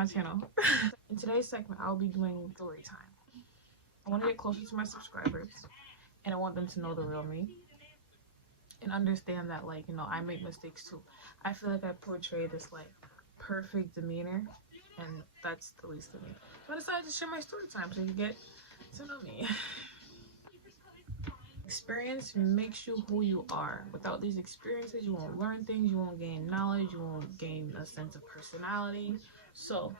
my channel. In today's segment, I'll be doing story time. I want to get closer to my subscribers, and I want them to know the real me and understand that, like, you know, I make mistakes too. I feel like I portray this like perfect demeanor, and that's the least of me. So I decided to share my story time so you get to know me. Experience makes you who you are. Without these experiences, you won't learn things, you won't gain knowledge, you won't gain a sense of personality. So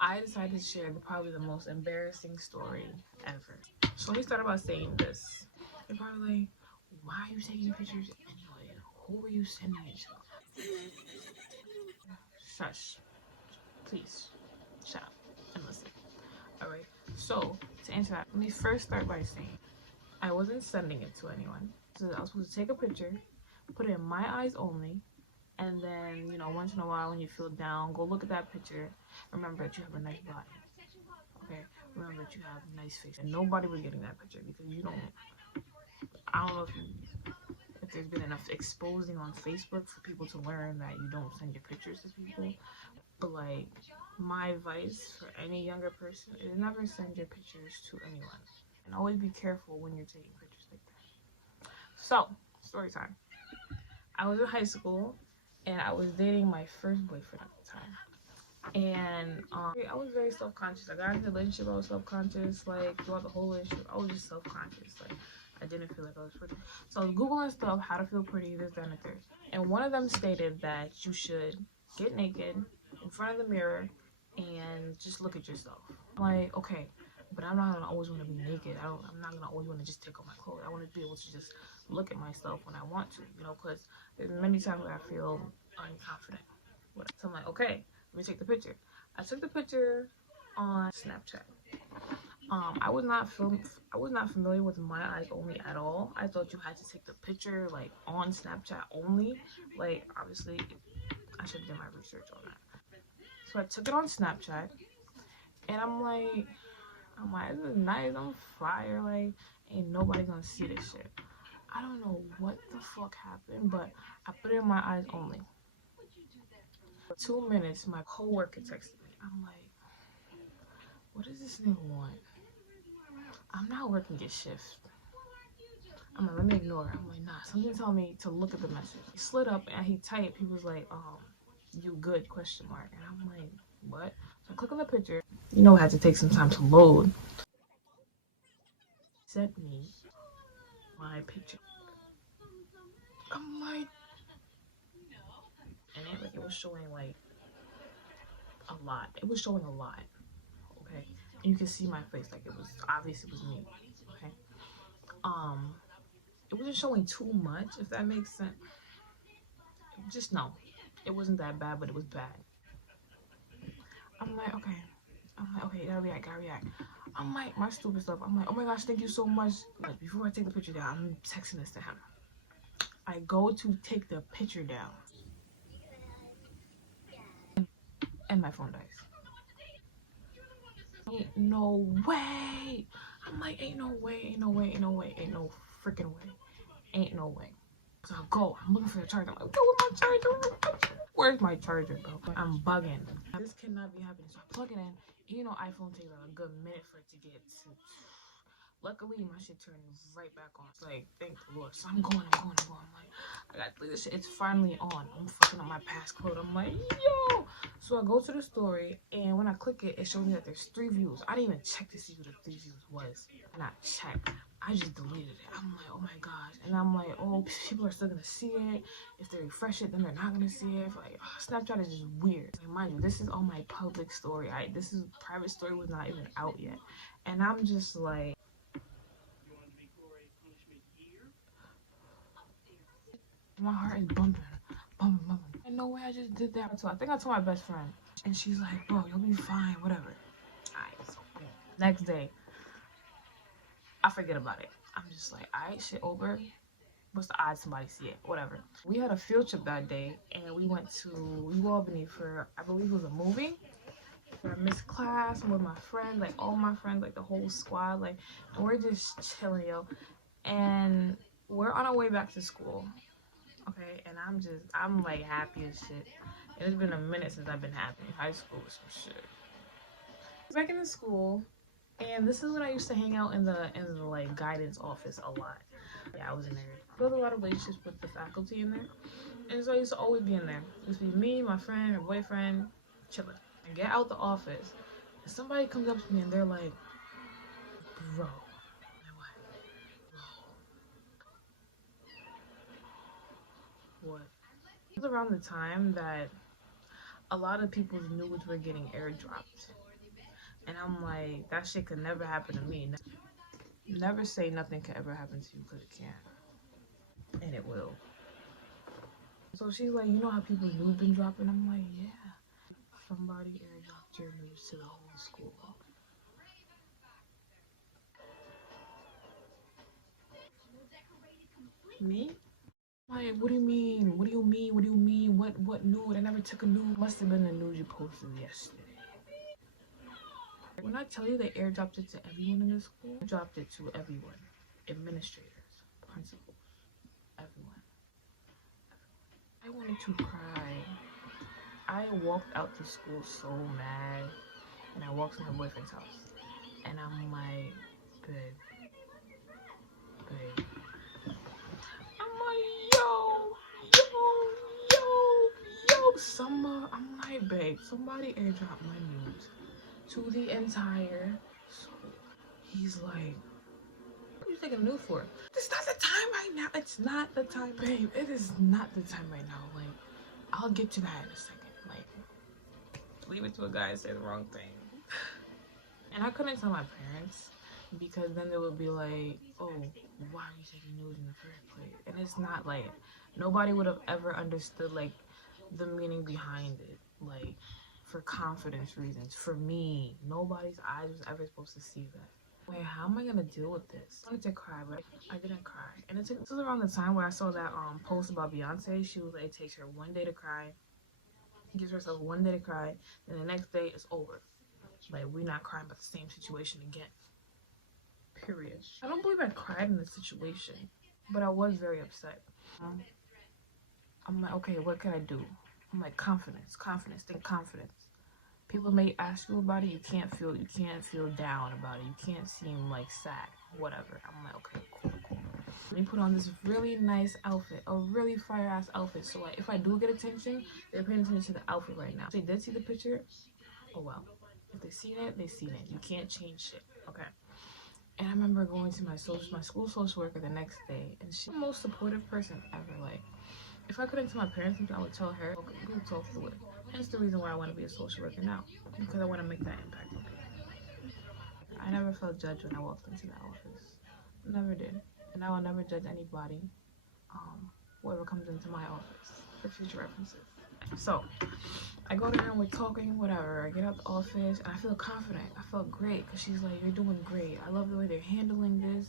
I decided to share probably the most embarrassing story ever. So let me start by saying this. You're probably like, why are you taking pictures anyway? Who are you sending it to? Shush. Please. Shut up and listen. Alright. So to answer that, let me first start by saying I wasn't sending it to anyone. So I was supposed to take a picture, put it in my eyes only, and then, you know, once in a while when you feel down, go look at that picture. Remember that you have a nice body. Okay? Remember that you have a nice face. And nobody was getting that picture because you don't, I don't know if there's been enough exposing on Facebook for people to learn that you don't send your pictures to people. But like, my advice for any younger person is never send your pictures to anyone. And always be careful when you're taking pictures like that. So, story time. I was in high school and I was dating my first boyfriend at the time. And I was very self-conscious. I got into the relationship, I was self-conscious. Like, throughout the whole relationship, I was just self-conscious. Like, I didn't feel like I was pretty. So I was Googling stuff, how to feel pretty, this, that, and the third. And one of them stated that you should get naked in front of the mirror and just look at yourself. I'm like, okay, but I'm not gonna always want to be naked. I'm not gonna always want to just take off my clothes. I want to be able to just look at myself when I want to, you know, because there's many times where I feel unconfident. So I'm like, okay, let me take the picture. I took the picture on Snapchat. I was not familiar with my eyes only at all. I thought you had to take the picture like on Snapchat only. Like, obviously, I should have done my research on that. So I took it on Snapchat, and I'm like, this is nice, I'm fire, like, ain't nobody gonna see this shit. I don't know what the fuck happened, but I put it in my eyes only. For 2 minutes, my coworker texted me. I'm like, what does this nigga want? I'm not working a shift. I'm like, let me ignore it. I'm like, nah, something tell me to look at the message. He slid up and he typed, he was like, you good, question mark. And I'm like, what? So I click on the picture. You know, it had to take some time to load. Sent me my picture. I'm like, and it was showing like a lot. It was showing a lot. Okay. And you can see my face, like, it was obvious it was me. Okay. It wasn't showing too much, if that makes sense. Just no. It wasn't that bad, but it was bad. I'm like, okay, gotta react. I'm like, my stupid stuff. I'm like, oh my gosh, thank you so much. Like, before I take the picture down, I'm texting this to him. I go to take the picture down, and my phone dies. Ain't no way. I'm like, ain't no freaking way. Ain't no way. So I go, I'm looking for the charger. I'm like, where's my charger? Where's my charger, bro? I'm bugging. This cannot be happening. So I plug it in. You know, iPhone takes like a good minute for it to get to. Luckily, my shit turned right back on. It's like, thank the Lord. So I'm going. I'm like, I gotta delete this shit. It's finally on. I'm fucking up my passcode. I'm like, yo. So I go to the story, and when I click it, it shows me that there's 3 views. I didn't even check to see who the 3 views was. And I checked. I just deleted it. I'm like, oh my gosh. And I'm like, oh, people are still gonna see it. If they refresh it, then they're not gonna see it. Like, Snapchat is just weird. Like, mind you, this is on my public story. This is private story, was not even out yet. And I'm just like, my heart is bumping. And no way I just did that. So I think I told my best friend. And she's like, bro, you'll be fine, whatever. Alright, so next day, I forget about it. I'm just like, alright, shit over. What's the odds somebody see it? Whatever. We had a field trip that day, and we went to Albany for, I believe it was a movie. I missed class. I'm with my friends, like all my friends, like the whole squad, like, and we're just chilling, yo. And we're on our way back to school. Okay, and I'm like happy as shit. And it's been a minute since I've been happy. High school was some shit. Back in the school, and this is when I used to hang out in the like guidance office a lot. Yeah, I was in there. Built a lot of relationships with the faculty in there, and so I used to always be in there. It used to be me, my friend, her boyfriend, chilling. I get out the office, and somebody comes up to me and they're like, "Bro, what?" It was around the time that a lot of people's nudes were getting airdropped, and I'm like, that shit could never happen to me. Never say nothing could ever happen to you because it can, and it will. So she's like, you know how people's nudes been dropping? I'm like, yeah. Somebody airdropped your nudes to the whole school. Me? Like, what do you mean? What do you mean? What do you mean? What nude? I never took a nude. Must have been the nude you posted yesterday. When I tell you they airdropped it to everyone in the school, I dropped it to everyone. Administrators, principals, everyone. I wanted to cry. I walked out to school so mad. And I walked to my boyfriend's house. And I'm like, babe, babe. I'm like, yo, Summer. I'm like, babe, somebody airdropped my news to the entire school. He's like, what are you taking the news for? It's not the time right now. It's not the time, babe. It is not the time right now. Like, I'll get to that in a second. Like, leave it to a guy to say the wrong thing. And I couldn't tell my parents because then they would be like, oh, why are you taking news in the first place? And it's not like, nobody would have ever understood like the meaning behind it. Like, for confidence reasons. For me, nobody's eyes was ever supposed to see that. Wait, how am I gonna deal with this? I wanted to cry, but I didn't cry. And this was around the time where I saw that post about Beyonce. She was like, it takes her one day to cry. Gives herself one day to cry, and the next day it's over. Like, we're not crying about the same situation again. Period. I don't believe I cried in this situation, but I was very upset. I'm like, okay, what can I do? I'm like, confidence, think confidence. People may ask you about it, you can't feel down about it. You can't seem like sad, whatever. I'm like, okay, cool. Let me put on this really nice outfit, a really fire ass outfit. So like, if I do get attention, they're paying attention to the outfit right now. If they did see the picture, oh well. If they seen it, they seen it. You can't change shit, okay? And I remember going to my school social worker the next day, and she's the most supportive person ever. Like, if I couldn't tell my parents something, I would tell her, okay, we'll talk through it. And it's the reason why I want to be a social worker now, because I want to make that impact on people. I never felt judged when I walked into that office. Never did. And I will never judge anybody, whoever comes into my office, for future references. So, I go to her and we're talking, whatever. I get out the office and I feel confident. I felt great because she's like, you're doing great. I love the way they're handling this.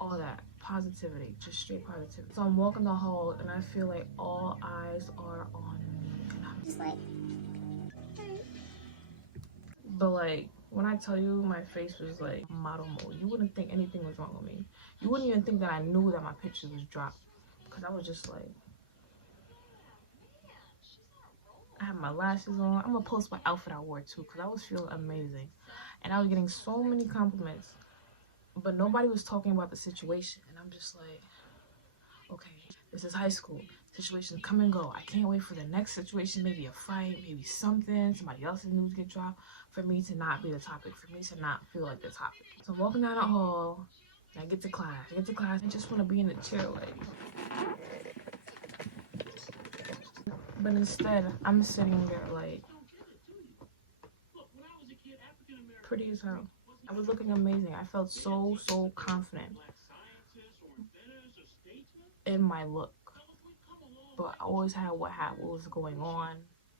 All that. Positivity. Just straight positivity. So I'm walking the hall and I feel like all eyes are on me. And I'm just like, but like, when I tell you my face was like model mode, you wouldn't think anything was wrong with me. You wouldn't even think that I knew that my picture was dropped. Because I was just like, I had my lashes on. I'm gonna post my outfit I wore too because I was feeling amazing. And I was getting so many compliments. But nobody was talking about the situation. And I'm just like, okay, this is high school. Situations come and go. I can't wait for the next situation, maybe a fight, maybe something, somebody else's news get dropped, for me to not be the topic, for me to not feel like the topic. So I'm walking down the hall, and I get to class. I just want to be in the chair like. But instead, I'm sitting there like, pretty as hell. I was looking amazing. I felt so confident in my look. But I always had what was going on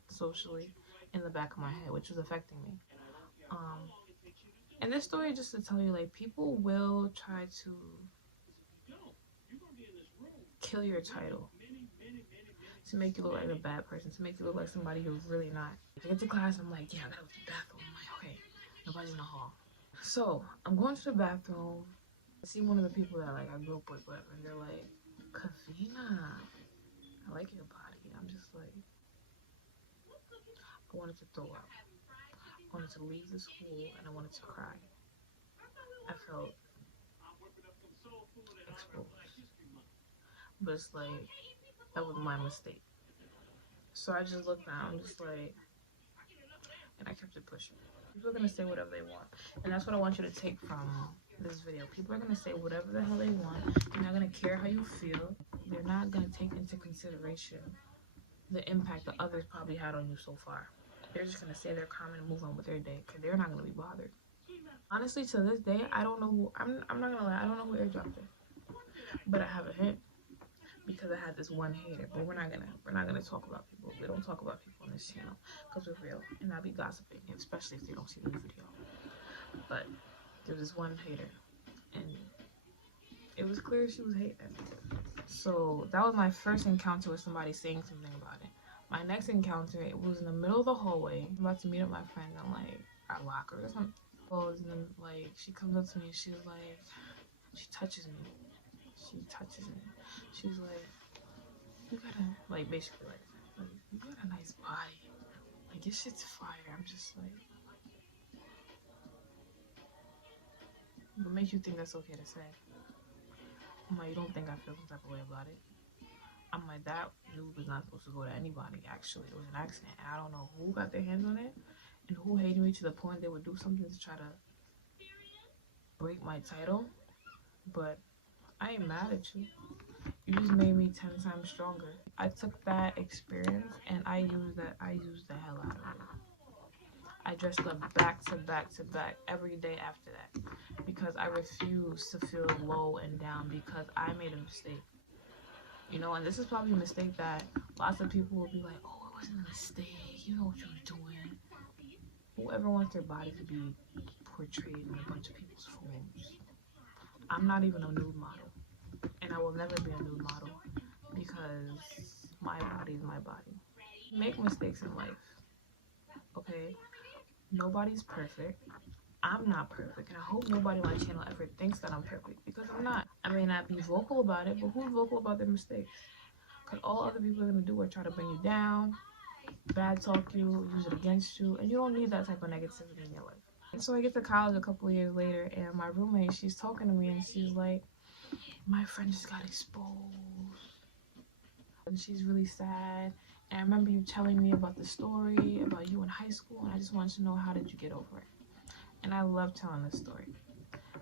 socially in the back of my head, which was affecting me. And this story just to tell you, like, people will try to kill your title to make you look like a bad person, to make you look like somebody you're really not. I get to class, I'm like, yeah, I gotta go to the bathroom. I'm like, okay, nobody's in the hall. So I'm going to the bathroom. I see one of the people that like I grew up with, whatever, and they're like, Kavina, I like your body. I'm just like, I wanted to throw up. I wanted to leave the school and I wanted to cry. I felt exposed. But it's like, that was my mistake. So I just looked down, I'm just like, and I kept it pushing. People are gonna say whatever they want. And that's what I want you to take from this video. People are gonna say whatever the hell they want. They're not gonna care how you feel. They're not gonna take into consideration the impact that others probably had on you so far. They're just gonna say their comment and move on with their day because they're not gonna be bothered. Honestly, to this day, I don't know who, I'm not gonna lie, I don't know who airdropped it. But I have a hint because I had this one hater. But we're not gonna talk about people. We don't talk about people on this channel because we're real and I'll be gossiping, especially if they don't see the new video. But there was this one hater and it was clear she was hating. So that was my first encounter with somebody saying something about it. My next encounter, it was in the middle of the hallway. I'm about to meet up my friend in like our locker or something. Well, like she comes up to me and she's like, she touches me. She touches me. She's like, you got a, like basically like you got a nice body. Like your shit's fire. I'm just like, what makes you think that's okay to say? I'm like, you don't think I feel some type of way about it? I'm like, that news was not supposed to go to anybody, actually. It was an accident. And I don't know who got their hands on it and who hated me to the point they would do something to try to break my title. But I ain't mad at you. You just made me 10 times stronger. I took that experience and I used the hell out of it. I dressed up back to back to back every day after that because I refused to feel low and down because I made a mistake. You know, and this is probably a mistake that lots of people will be like, oh, it wasn't a mistake. You know what you were doing. Whoever wants their body to be portrayed in a bunch of people's phones. I'm not even a nude model. And I will never be a nude model because my body is my body. Make mistakes in life, okay? Nobody's perfect. I'm not perfect, and I hope nobody on my channel ever thinks that I'm perfect because I'm not. I may not be vocal about it, but who's vocal about their mistakes? Because all other people are going to do is try to bring you down, bad talk you, use it against you, and you don't need that type of negativity in your life. And so I get to college a couple of years later, and my roommate, she's talking to me, and she's like, my friend just got exposed. And she's really sad. And I remember you telling me about the story about you in high school, and I just wanted to know, how did you get over it? And I love telling this story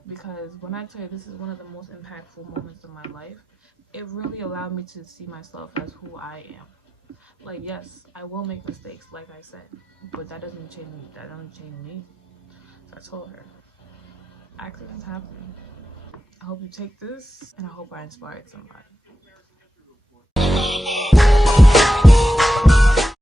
because when I tell you this is one of the most impactful moments of my life, it really allowed me to see myself as who I am. Like, yes, I will make mistakes, like I said, but that doesn't change me. That doesn't change me. So I told her, accidents happen. I hope you take this, and I hope I inspired somebody.